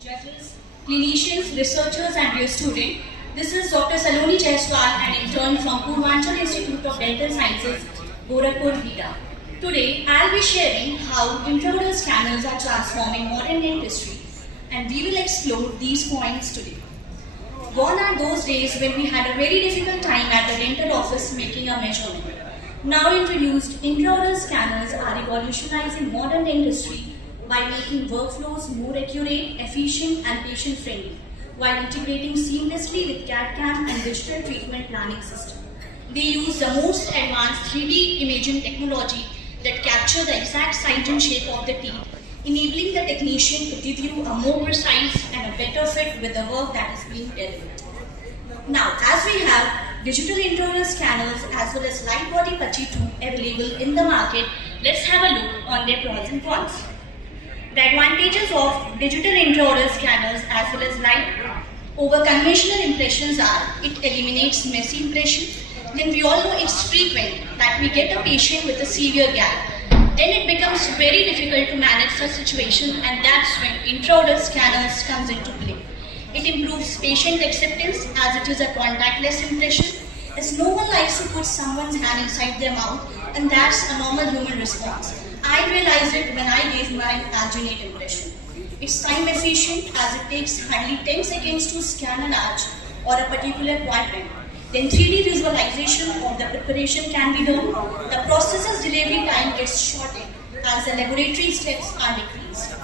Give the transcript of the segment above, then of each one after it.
judges, clinicians, researchers and dear student. This is Dr. Saloni Jaiswal, an intern from Purvanchal Institute of Dental Sciences, Gorakhpur, Bida. Today, I'll be sharing how intraoral scanners are transforming modern dentistry, and we will explore these points today. Gone are those days when we had a very difficult time at the dental office making a measurement. Now introduced, intraoral scanners are revolutionizing modern dentistry by making workflows more accurate, efficient and patient-friendly, while integrating seamlessly with CAD/CAM and digital treatment planning system. They use the most advanced 3D imaging technology that capture the exact size and shape of the teeth, enabling the technician to give you a more precise and a better fit with the work that is being delivered. Now, as we have digital intraoral scanners as well as light body putty tube available in the market, let's have a look on their pros and cons. The advantages of digital intraoral scanners as well as light over conventional impressions are, it eliminates messy impression. Then we all know it's frequent that we get a patient with a severe gap. Then it becomes very difficult to manage such situation, and that's when intraoral scanners comes into play. It improves patient acceptance as it is a contactless impression, as no one likes to put someone's hand inside their mouth, and that's a normal human response. I realized it when I gave my alginate impression. It's time efficient as it takes hardly 10 seconds to scan an arch or a particular quadrant. Then 3D visualization of the preparation can be done. The processor's delivery time gets shortened as the laboratory steps are decreased.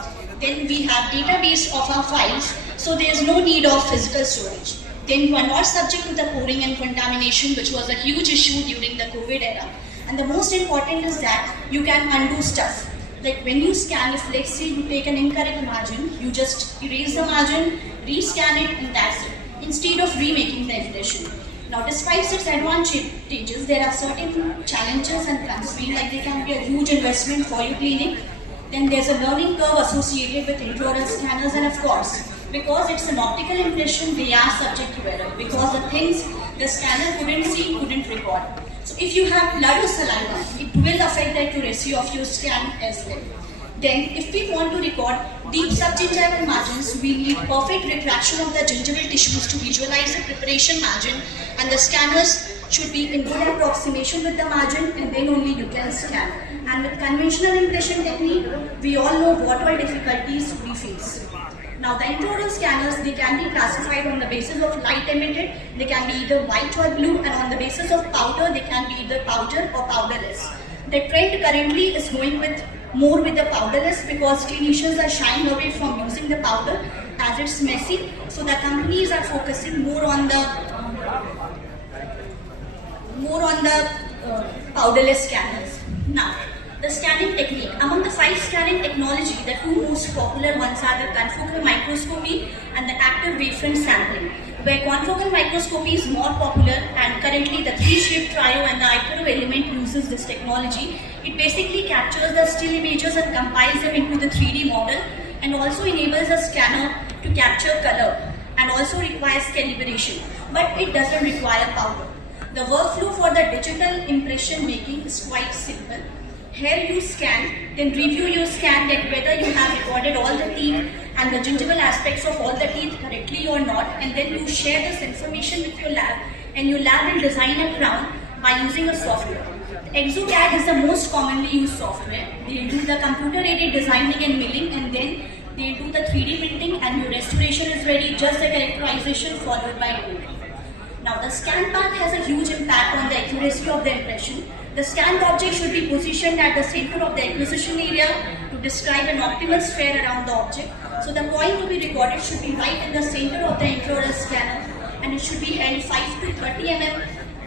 Then we have database of our files, so there is no need of physical storage. Then you are not subject to the pouring and contamination, which was a huge issue during the COVID era. And the most important is that you can undo stuff. Like when you scan, if let's say you take an incorrect margin, you just erase the margin, rescan it, and that's it, instead of remaking the impression. Now, despite such advantages, there are certain challenges and constraints, like they can be a huge investment for your clinic. Then there's a learning curve associated with intraoral scanners, and of course, because it's an optical impression, they are subject to error because the things the scanner couldn't see, couldn't record. So if you have blood or saliva, it will affect the accuracy of your scan as well. Then, if we want to record deep subgingival margins, we need perfect retraction of the gingival tissues to visualize the preparation margin, and the scanners should be in good approximation with the margin, and then only you can scan. And with conventional impression technique, we all know what all difficulties we face. Now, the intraoral scanners, they can be classified on the basis of light emitted. They can be either white or blue, and on the basis of powder, they can be either powder or powderless. The trend currently is going more with the powderless because clinicians are shying away from using the powder as it's messy. So the companies are focusing more on the powderless scanners. Now, the scanning technique. Among the 5 scanning technology, the 2 most popular ones are the confocal microscopy and the active wavefront sampling, where confocal microscopy is more popular, and currently the 3-shape trio and the Ipero element uses this technology. It basically captures the still images and compiles them into the 3D model, and also enables the scanner to capture color, and also requires calibration, but it doesn't require powder. The workflow for the digital impression making is quite simple. Here you scan, then review your scan, that whether you have recorded all the teeth and the gingival aspects of all the teeth correctly or not, and then you share this information with your lab, and your lab will design a crown by using a software. ExoCAD is the most commonly used software. They do the computer-aided designing and milling, and then they do the 3D printing, and your restoration is ready, just the characterization followed by coding. Now, the scan path has a huge impact on the accuracy of the impression. The scanned object should be positioned at the center of the acquisition area to describe an optimal sphere around the object. So the point to be recorded should be right in the center of the intraoral scanner, and it should be held 5 to 30 mm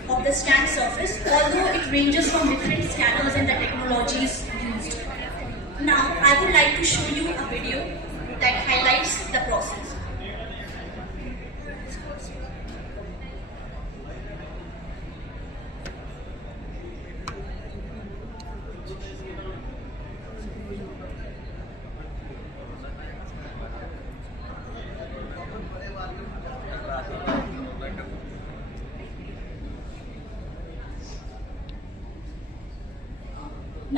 of the scan surface, although it ranges from different scanners and the technologies used. Now, I would like to show you a video that highlights the process.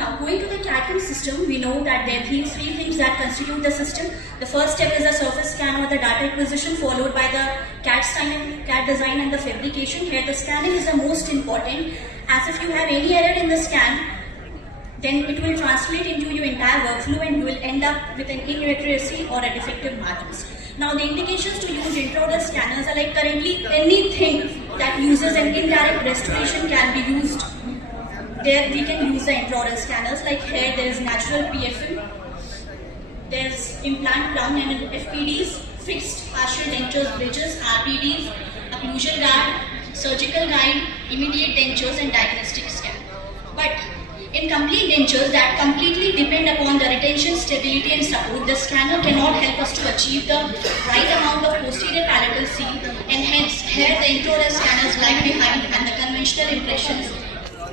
Now, going to the CAD/CAM system, we know that there are three things that constitute the system. The first step is the surface scan or the data acquisition, followed by the CAD design and the fabrication. Here, the scanning is the most important, as if you have any error in the scan, then it will translate into your entire workflow and you will end up with an inaccuracy or a defective margins. Now, the indications to use intraoral scanners are like currently anything that uses an indirect restoration can be used. There we can use the intraoral scanners, like here there is natural PFM, there's implant crown and FPDs, fixed partial dentures, bridges, RPDs, occlusal guard, surgical guide, immediate dentures and diagnostic scan. But in complete dentures that completely depend upon the retention, stability and support, the scanner cannot help us to achieve the right amount of posterior palatal seal, and hence here the intraoral scanners lag behind and the conventional impressions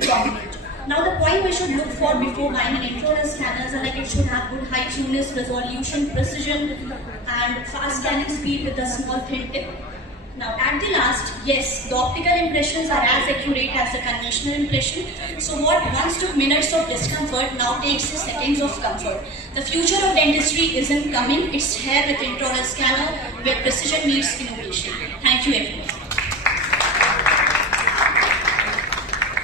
dominate. Now, the point we should look for before buying an intraoral scanners are like it should have good height, trueness, resolution, precision and fast scanning speed with a small thin tip. Now, at the last, yes, the optical impressions are as accurate as the conventional impression. So what once took minutes of discomfort now takes seconds of comfort. The future of dentistry isn't coming, it's here with intraoral scanner where precision meets innovation. Thank you everyone.